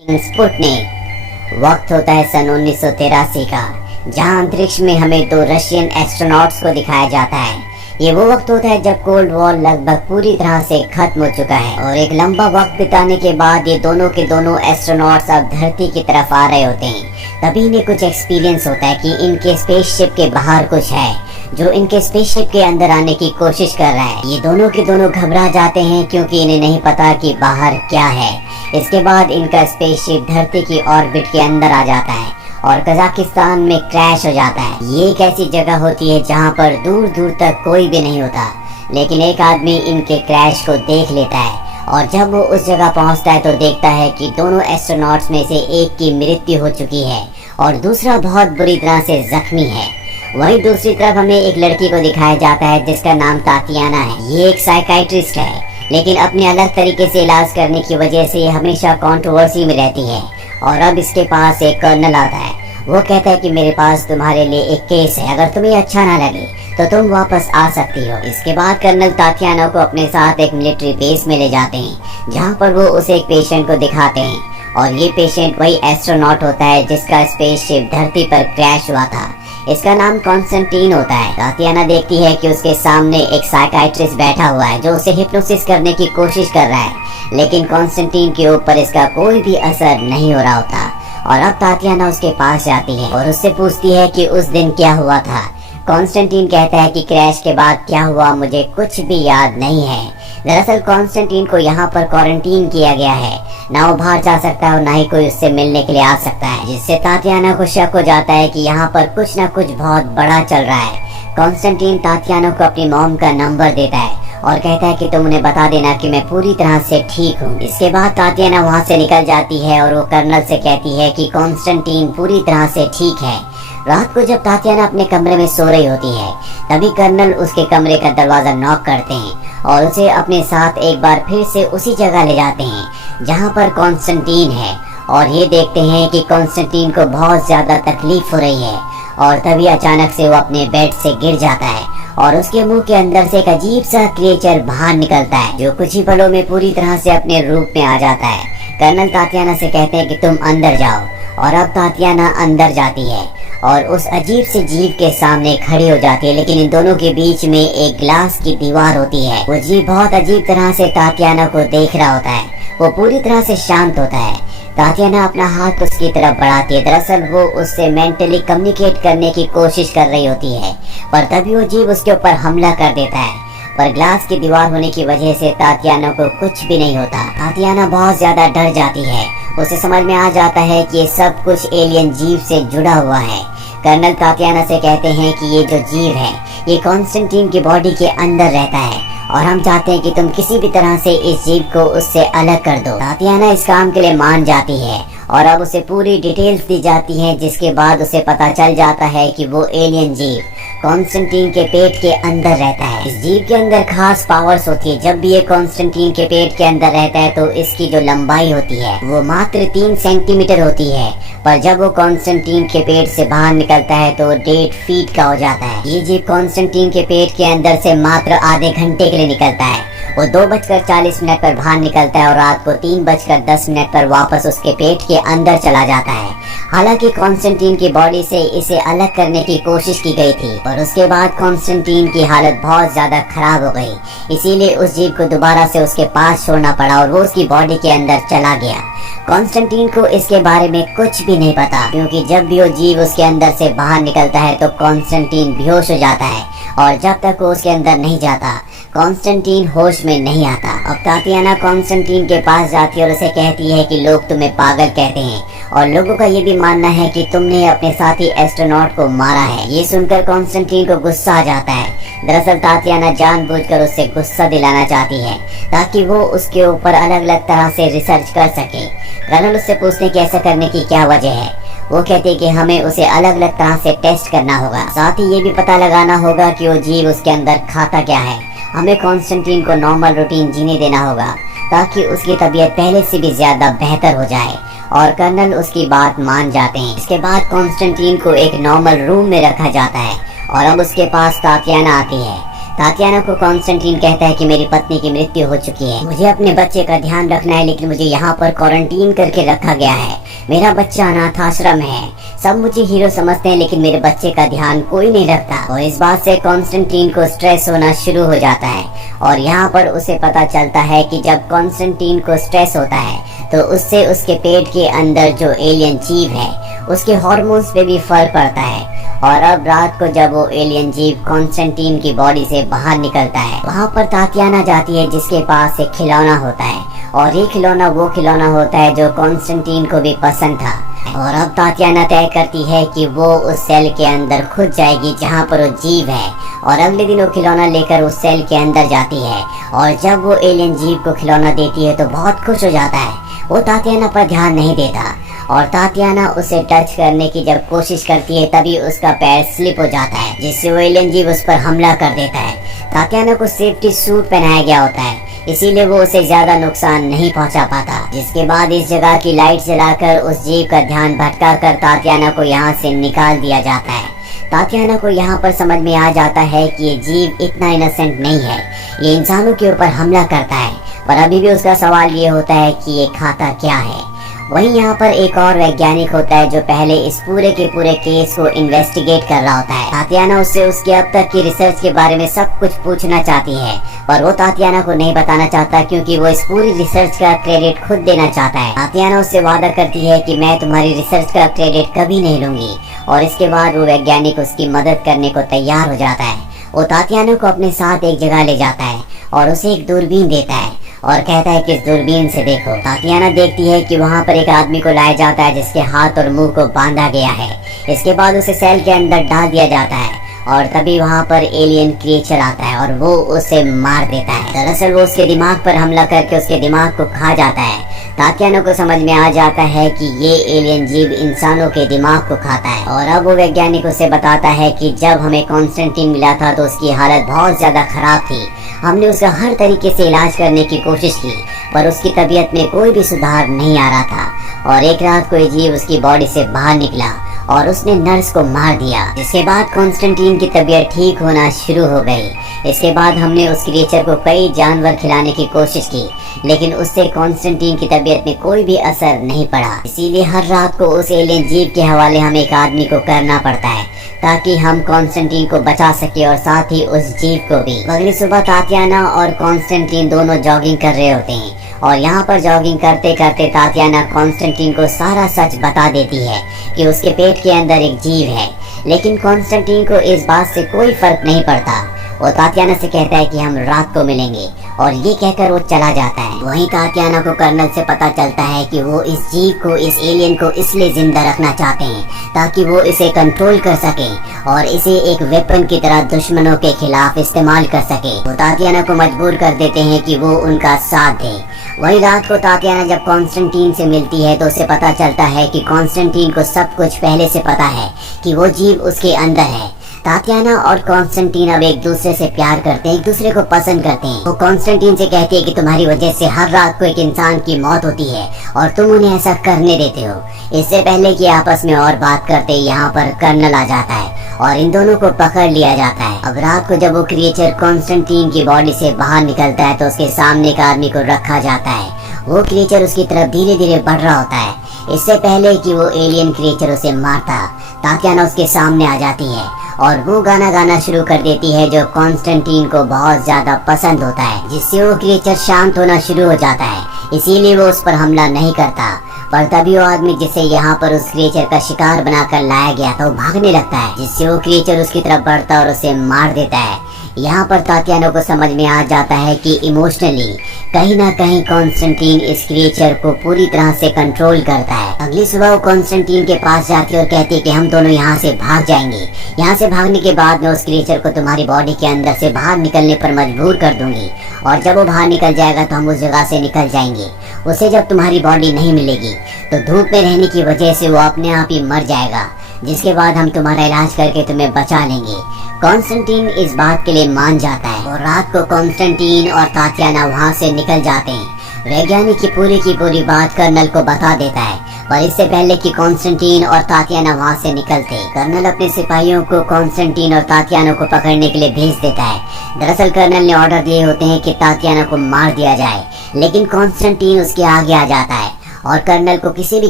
Sputnik. वक्त होता है सन 1983 का, जहां अंतरिक्ष में हमें दो रशियन एस्ट्रोनॉट्स को दिखाया जाता है। ये वो वक्त होता है जब कोल्ड वॉर लगभग पूरी तरह से खत्म हो चुका है और एक लंबा वक्त बिताने के बाद ये दोनों के दोनों एस्ट्रोनॉट्स अब धरती की तरफ आ रहे होते हैं। तभी इन्हें कुछ एक्सपीरियंस होता है कि इनके स्पेसशिप के बाहर कुछ है जो इनके स्पेसशिप के अंदर आने की कोशिश कर रहा है। ये दोनों के दोनों घबरा जाते हैं क्योंकि इन्हें नहीं पता कि बाहर क्या है। इसके बाद इनका स्पेसशिप धरती की ऑर्बिट के अंदर आ जाता है और कजाकिस्तान में क्रैश हो जाता है। ये एक ऐसी जगह होती है जहां पर दूर दूर तक कोई भी नहीं होता, लेकिन एक आदमी इनके क्रैश को देख लेता है और जब वो उस जगह पहुंचता है तो देखता है कि दोनों एस्ट्रोनॉट्स में से एक की मृत्यु हो चुकी है और दूसरा बहुत बुरी तरह से जख्मी है। वहीं दूसरी तरफ हमें एक लड़की को दिखाया जाता है जिसका नाम तातियाना है। ये एक साइकाइट्रिस्ट है, लेकिन अपने अलग तरीके से इलाज करने की वजह से हमेशा कंट्रोवर्सी में रहती है। और अब इसके पास एक कर्नल आता है। वो कहता है कि मेरे पास तुम्हारे लिए एक केस है, अगर तुम्हें अच्छा ना लगे तो तुम वापस आ सकती हो। इसके बाद कर्नल तातियाना को अपने साथ एक मिलिट्री बेस में ले जाते हैं, जहाँ पर वो उसे एक पेशेंट को दिखाते हैं और ये पेशेंट वही एस्ट्रोनॉट होता है जिसका स्पेसशिप धरती पर क्रैश हुआ था। इसका नाम कॉन्स्टेंटीन होता है। तातियाना देखती है कि उसके सामने एक साइकाइट्रिस्ट बैठा हुआ है जो उसे हिप्नोसिस करने की कोशिश कर रहा है, लेकिन कॉन्स्टेंटीन के ऊपर इसका कोई भी असर नहीं हो रहा होता। और अब तातियाना उसके पास जाती है और उससे पूछती है कि उस दिन क्या हुआ था। कॉन्स्टेंटीन कहता है कि क्रैश के बाद क्या हुआ मुझे कुछ भी याद नहीं है। दरअसल कॉन्स्टेंटीन को यहाँ पर क्वारंटीन किया गया है, ना वो बाहर जा सकता है और ना ही कोई उससे मिलने के लिए आ सकता है, जिससे तातियाना को शक हो जाता है कि यहाँ पर कुछ न कुछ बहुत बड़ा चल रहा है। कॉन्स्टेंटीन तातियाना को अपनी मॉम का नंबर देता है और कहता है कि तुम उन्हें बता देना कि मैं पूरी तरह से ठीक हूँ। इसके बाद तातियाना वहाँ से निकल जाती है और वो कर्नल से कहती है कि कॉन्स्टेंटीन पूरी तरह से ठीक है। रात को जब तातियाना अपने कमरे में सो रही होती है, तभी कर्नल उसके कमरे का दरवाजा नॉक करते हैं और उसे अपने साथ एक बार फिर से उसी जगह ले जाते हैं जहाँ पर कॉन्स्टेंटीन है। और ये देखते हैं कि कॉन्स्टेंटीन को बहुत ज्यादा तकलीफ हो रही है और तभी अचानक से वो अपने बेड से गिर जाता है और उसके मुंह के अंदर से एक अजीब सा क्रिएचर बाहर निकलता है जो कुछ ही पलों में पूरी तरह से अपने रूप में आ जाता है। कर्नल तातियाना से कहते हैं कि तुम अंदर जाओ और अब तातियाना अंदर जाती है और उस अजीब से जीव के सामने खड़ी हो जाती है, लेकिन इन दोनों के बीच में एक ग्लास की दीवार होती है। वो जीव बहुत अजीब तरह से तातियाना को देख रहा होता है। वो पूरी तरह से शांत होता है। तातियाना अपना हाथ उसकी तरफ बढ़ाती है। दरअसल वो उससे मेंटली कम्युनिकेट करने की कोशिश कर रही होती है, पर तभी वो जीव उसके ऊपर हमला कर देता है। पर ग्लास की दीवार होने की वजह से तातियाना को कुछ भी नहीं होता। तातियाना बहुत ज्यादा डर जाती है। उसे समझ में आ जाता है कि ये सब कुछ एलियन जीव से जुड़ा हुआ है। कर्नल तातियाना से कहते हैं कि ये जो जीव है ये कॉन्स्टेंटीन की बॉडी के अंदर रहता है और हम चाहते हैं कि तुम किसी भी तरह से इस जीव को उससे अलग कर दो। तातियाना इस काम के लिए मान जाती है और अब उसे पूरी डिटेल्स दी जाती है, जिसके बाद उसे पता चल जाता है कि वो एलियन जीव कॉन्स्टेंटीन के पेट के अंदर रहता है। इस जीव के अंदर खास पावर्स होती है। जब भी ये कॉन्स्टेंटीन के पेट के अंदर रहता है तो इसकी जो लंबाई होती है वो मात्र 3 सेंटीमीटर होती है, पर जब वो कॉन्स्टेंटीन के पेट से बाहर निकलता है तो 1.5 फीट का हो जाता है। ये जीव कॉन्स्टेंटीन के पेट के अंदर से मात्र आधे घंटे के लिए निकलता है। वो 2:40 पर बाहर निकलता है और रात को 3:10 पर वापस उसके पेट के अंदर चला जाता है। हालांकि कॉन्स्टेंटीन की बॉडी से इसे अलग करने की कोशिश की गई थी, पर उसके बाद कॉन्स्टेंटीन की हालत बहुत ज्यादा खराब हो गई, इसीलिए उस जीव को दोबारा से उसके पास छोड़ना पड़ा और वो उसकी बॉडी के अंदर चला गया। कॉन्स्टेंटीन को इसके बारे में कुछ भी नहीं पता, क्योंकि जब भी वो जीव उसके अंदर से बाहर निकलता है तो कॉन्स्टेंटीन बेहोश हो जाता है और जब तक वो उसके अंदर नहीं जाता कॉन्स्टेंटीन होश में नहीं आता। अब तातियाना कॉन्स्टेंटीन के पास जाती है और उसे कहती है कि लोग तुम्हें पागल कहते हैं और लोगों का ये भी मानना है कि तुमने अपने साथी एस्ट्रोनॉट को मारा है। ये सुनकर कॉन्स्टेंटीन को गुस्सा आ जाता है। दरअसल तातियाना जानबूझकर उससे गुस्सा दिलाना चाहती है ताकि वो उसके ऊपर अलग अलग तरह से रिसर्च कर सके। कर्नल उससे पूछते कि ऐसा करने की क्या वजह है। वो कहते हैं कि हमें उसे अलग अलग तरह से टेस्ट करना होगा, साथ ही ये भी पता लगाना होगा कि वो जीव उसके अंदर खाता क्या है। हमें कॉन्स्टेंटीन को नॉर्मल रूटीन जीने देना होगा ताकि उसकी तबीयत पहले से भी ज्यादा बेहतर हो जाए और कर्नल उसकी बात मान जाते हैं। इसके बाद कॉन्स्टेंटीन को एक नॉर्मल रूम में रखा जाता है और अब उसके पास तातियाना आती है। तातियाना को कॉन्स्टेंटीन कहता है कि मेरी पत्नी की मृत्यु हो चुकी है, मुझे अपने बच्चे का ध्यान रखना है, लेकिन मुझे यहाँ पर क्वारंटीन करके रखा गया है। मेरा बच्चा अनाथ आश्रम है, सब मुझे हीरो समझते हैं, लेकिन मेरे बच्चे का ध्यान कोई नहीं रखता। और इस बात से कॉन्स्टेंटीन को स्ट्रेस होना शुरू हो जाता है। और यहाँ पर उसे पता चलता है कि जब कॉन्स्टेंटीन को स्ट्रेस होता है तो उससे उसके पेट के अंदर जो एलियन जीव है उसके हार्मोन्स पे भी फर्क पड़ता है। और अब रात को जब वो एलियन जीव कॉन्स्टेंटीन की बॉडी से बाहर निकलता है, वहाँ पर तातियाना जाती है जिसके पास एक खिलौना होता है, और ये खिलौना वो खिलौना होता है जो कॉन्स्टेंटीन को भी पसंद था। और अब तातियाना तय करती है कि वो उस सेल के अंदर खुद जाएगी जहाँ पर वो जीव है, और अगले दिन वो खिलौना लेकर उस सेल के अंदर जाती है। और जब वो एलियन जीव को खिलौना देती है तो बहुत खुश हो जाता है। वो तातियाना पर ध्यान नहीं देता, और तातियाना उसे टच करने की जब कोशिश करती है तभी उसका पैर स्लिप हो जाता है, जिससे वो एलियन जीव उस पर हमला कर देता है। तातियाना को सेफ्टी सूट पहनाया गया होता है, इसीलिए वो उसे ज्यादा नुकसान नहीं पहुंचा पाता। जिसके बाद इस जगह की लाइट जलाकर उस जीव का ध्यान भटका कर तातियाना को यहाँ से निकाल दिया जाता है। तातियाना को यहाँ पर समझ में आ जाता है कि ये जीव इतना इनोसेंट नहीं है, ये इंसानों के ऊपर हमला करता है। पर अभी भी उसका सवाल ये होता है कि ये खाता क्या है। वहीं यहाँ पर एक और वैज्ञानिक होता है जो पहले इस पूरे के पूरे केस को इन्वेस्टिगेट कर रहा होता है। तातियाना उससे उसके अब तक की रिसर्च के बारे में सब कुछ पूछना चाहती है, पर वो तातियाना को नहीं बताना चाहता क्योंकि वो इस पूरी रिसर्च का क्रेडिट खुद देना चाहता है। तातियाना उससे वादा करती है कि मैं तुम्हारी रिसर्च का क्रेडिट कभी नहीं लूंगी, और इसके बाद वो वैज्ञानिक उसकी मदद करने को तैयार हो जाता है। वो तातियाना को अपने साथ एक जगह ले जाता है और उसे एक दूरबीन देता है और कहता है कि इस दूरबीन से देखो। तातियाना देखती है कि वहाँ पर एक आदमी को लाया जाता है जिसके हाथ और मुंह को बांधा गया है। इसके बाद उसे सेल के अंदर डाल दिया जाता है, और तभी वहाँ पर एलियन क्रिएचर आता है और वो उसे मार देता है। दरअसल वो उसके दिमाग पर हमला करके उसके दिमाग को खा जाता है। तातियाना को समझ में आ जाता है कि ये एलियन जीव इंसानों के दिमाग को खाता है। और अब वो वैज्ञानिक उसे बताता है कि जब हमें कॉन्स्टेंटीन मिला था तो उसकी हालत बहुत ज्यादा खराब थी। हमने उसका हर तरीके से इलाज करने की कोशिश की, पर उसकी तबीयत में कोई भी सुधार नहीं आ रहा था। और एक रात को ये जीव उसकी बॉडी से बाहर निकला और उसने नर्स को मार दिया। इसके बाद कॉन्स्टेंटीन की तबीयत ठीक होना शुरू हो गई। इसके बाद हमने उस क्रिएचर को कई जानवर खिलाने की कोशिश की, लेकिन उससे कॉन्स्टेंटीन की तबीयत में कोई भी असर नहीं पड़ा। इसीलिए हर रात को उस एलियन जीव के हवाले हमें एक आदमी को करना पड़ता है ताकि हम कॉन्स्टेंटीन को बचा सके और साथ ही उस जीव को भी। अगली सुबह तातियाना और कॉन्स्टेंटीन दोनों जॉगिंग कर रहे होते हैं, और यहाँ पर जॉगिंग करते करते तातियाना कॉन्स्टेंटीन को सारा सच बता देती है कि उसके पेट के अंदर एक जीव है। लेकिन कॉन्स्टेंटीन को इस बात से कोई फर्क नहीं पड़ता। वो तातियाना से कहता है कि हम रात को मिलेंगे, और ये कहकर वो चला जाता है। वहीं तातियाना को कर्नल से पता चलता है कि वो इस जीव को, इस एलियन को इसलिए जिंदा रखना चाहते हैं ताकि वो इसे कंट्रोल कर सके और इसे एक वेपन की तरह दुश्मनों के खिलाफ इस्तेमाल कर सके। वो तातियाना को मजबूर कर देते हैं कि वो उनका साथ दे। वही रात को तातियाना जब कॉन्स्टेंटीन से मिलती है तो उसे पता चलता है कि कॉन्स्टेंटीन को सब कुछ पहले से पता है कि वो जीव उसके अंदर है। तातियाना और कॉन्स्टेंटीन अब एक दूसरे से प्यार करते हैं, एक दूसरे को पसंद करते हैं। वो कॉन्स्टेंटीन से कहती है कि तुम्हारी वजह से हर रात को एक इंसान की मौत होती है और तुम उन्हें ऐसा करने देते हो। इससे पहले कि आपस में और बात करते यहाँ पर कर्नल आ जाता है और इन दोनों को पकड़ लिया जाता है। अब रात को जब वो क्रिएचर कॉन्स्टेंटीन की बॉडी से बाहर निकलता है तो उसके सामने एक आदमी को रखा जाता है। वो क्रिएचर उसकी तरफ धीरे धीरे बढ़ रहा होता है। इससे पहले कि वो एलियन क्रिएचर उसे मारता, तातियाना उसके सामने आ जाती है और वो गाना गाना शुरू कर देती है जो कॉन्स्टेंटीन को बहुत ज्यादा पसंद होता है, जिससे वो क्रिएचर शांत होना शुरू हो जाता है। इसीलिए वो उस पर हमला नहीं करता। पर तभी वो आदमी जिसे यहाँ पर उस क्रिएचर का शिकार बनाकर लाया गया था वो भागने लगता है, जिससे वो क्रिएचर उसकी तरफ बढ़ता और उसे मार देता है। यहाँ पर तातियाना को समझ में आ जाता है कि इमोशनली कहीं ना कहीं कॉन्स्टेंटीन इस क्रिएचर को पूरी तरह से कंट्रोल करता है। अगली सुबह वो कॉन्स्टेंटीन के पास जाती है और कहती है कि हम दोनों यहाँ से भाग जाएंगे। यहाँ से भागने के बाद मैं उस क्रिएचर को तुम्हारी बॉडी के अंदर से बाहर निकलने पर मजबूर कर दूंगी, और जब वो बाहर निकल जाएगा तो हम उस जगह से निकल जाएंगे। उसे जब तुम्हारी बॉडी नहीं मिलेगी तो धूप में रहने की वजह से वो अपने आप ही मर जाएगा, जिसके बाद हम तुम्हारा इलाज करके तुम्हें बचा लेंगे। कॉन्स्टेंटीन इस बात के लिए मान जाता है और रात को कॉन्स्टेंटीन और तातियाना वहाँ से निकल जाते हैं। वैज्ञानिक की पूरी बात कर्नल को बता देता है, और इससे पहले कि कॉन्स्टेंटीन और तातियाना वहाँ से निकलते, कर्नल अपने सिपाहियों को कॉन्स्टेंटीन और तातियाना को पकड़ने के लिए भेज देता है। दरअसल कर्नल ने ऑर्डर दिए होते हैं कि तातियाना को मार दिया जाए, लेकिन कॉन्स्टेंटीन उसके आगे आ जाता है और कर्नल को किसी भी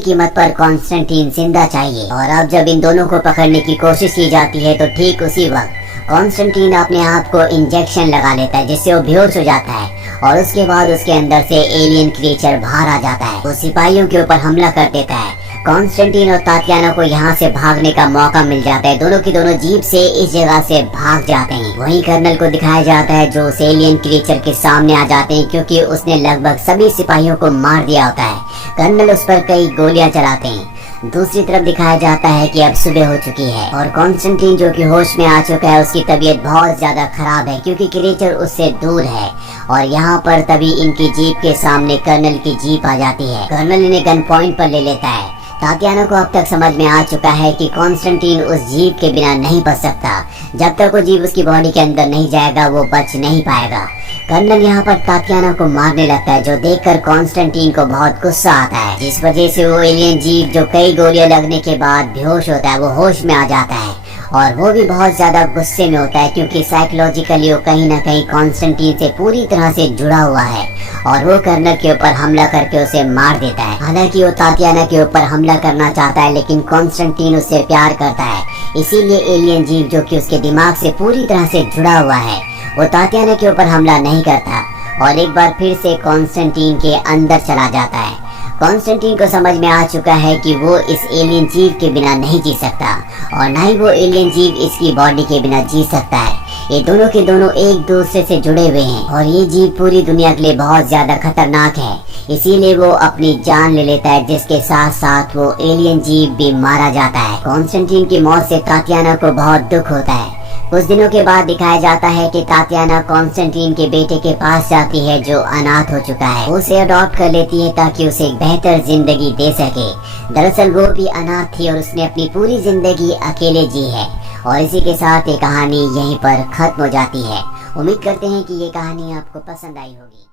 कीमत पर कॉन्स्टेंटीन जिंदा चाहिए। और अब जब इन दोनों को पकड़ने की कोशिश की जाती है तो ठीक उसी वक्त कॉन्स्टेंटीन अपने आप को इंजेक्शन लगा लेता है, जिससे वो बेहोश हो जाता है और उसके बाद उसके अंदर से एलियन क्रिएचर बाहर आ जाता है। वो सिपाहियों के ऊपर हमला कर देता है। कॉन्स्टेंटीन और तातियाना को यहाँ से भागने का मौका मिल जाता है। दोनों की दोनों जीप से इस जगह से भाग जाते हैं। वहीं कर्नल को दिखाया जाता है जो उस एलियन क्रिएचर के सामने आ जाते हैं, क्योंकि उसने लगभग सभी सिपाहियों को मार दिया होता है। कर्नल उस पर कई गोलियां चलाते हैं। दूसरी तरफ दिखाया जाता है कि अब सुबह हो चुकी है और कॉन्स्टेंटीन जो कि होश में आ चुका है, उसकी तबीयत बहुत ज्यादा खराब है क्योंकि क्रिएचर उससे दूर है। और यहाँ पर तभी इनकी जीप के सामने कर्नल की जीप आ जाती है। कर्नल इन्हें गन पॉइंट पर ले लेता है। तातियाना को अब तक समझ में आ चुका है कि कॉन्स्टेंटीन उस जीप के बिना नहीं बच सकता। जब तक वो जीप उसकी बॉडी के अंदर नहीं जाएगा वो बच नहीं पाएगा। कर्नल यहाँ पर तातियाना को मारने लगता है, जो देखकर कॉन्स्टेंटीन को बहुत गुस्सा आता है, जिस वजह से वो एलियन जीप जो कई गोलियां लगने के बाद बेहोश होता है, वो होश में आ जाता है। और वो भी बहुत ज्यादा गुस्से में होता है क्योंकि साइकोलॉजिकली वो कहीं ना कहीं कॉन्स्टेंटीन से पूरी तरह से जुड़ा हुआ है और वो कर्नल के ऊपर हमला करके उसे मार देता है। हालांकि वो तातियाना के ऊपर हमला करना चाहता है, लेकिन कॉन्स्टेंटीन उससे प्यार करता है, इसीलिए एलियन जीव जो कि उसके दिमाग से पूरी तरह से जुड़ा हुआ है वो तातियाना के ऊपर हमला नहीं करता और एक बार फिर से कॉन्स्टेंटीन के अंदर चला जाता है। कॉन्स्टेंटीन को समझ में आ चुका है कि वो इस एलियन जीव के बिना नहीं जी सकता और न ही वो एलियन जीव इसकी बॉडी के बिना जी सकता है। ये दोनों के दोनों एक दूसरे से जुड़े हुए हैं और ये जीव पूरी दुनिया के लिए बहुत ज्यादा खतरनाक है, इसीलिए वो अपनी जान ले लेता है, जिसके साथ साथ वो एलियन जीव भी मारा जाता है। कॉन्स्टेंटीन की मौत से तातियाना को बहुत दुख होता है। कुछ दिनों के बाद दिखाया जाता है कि तातियाना कॉन्स्टेंटीन के बेटे के पास जाती है जो अनाथ हो चुका है। वो उसे अडॉप्ट कर लेती है ताकि उसे एक बेहतर जिंदगी दे सके। दरअसल वो भी अनाथ थी और उसने अपनी पूरी जिंदगी अकेले जी है। और इसी के साथ ये कहानी यहीं पर खत्म हो जाती है। उम्मीद करते हैं कि ये कहानी आपको पसंद आई होगी।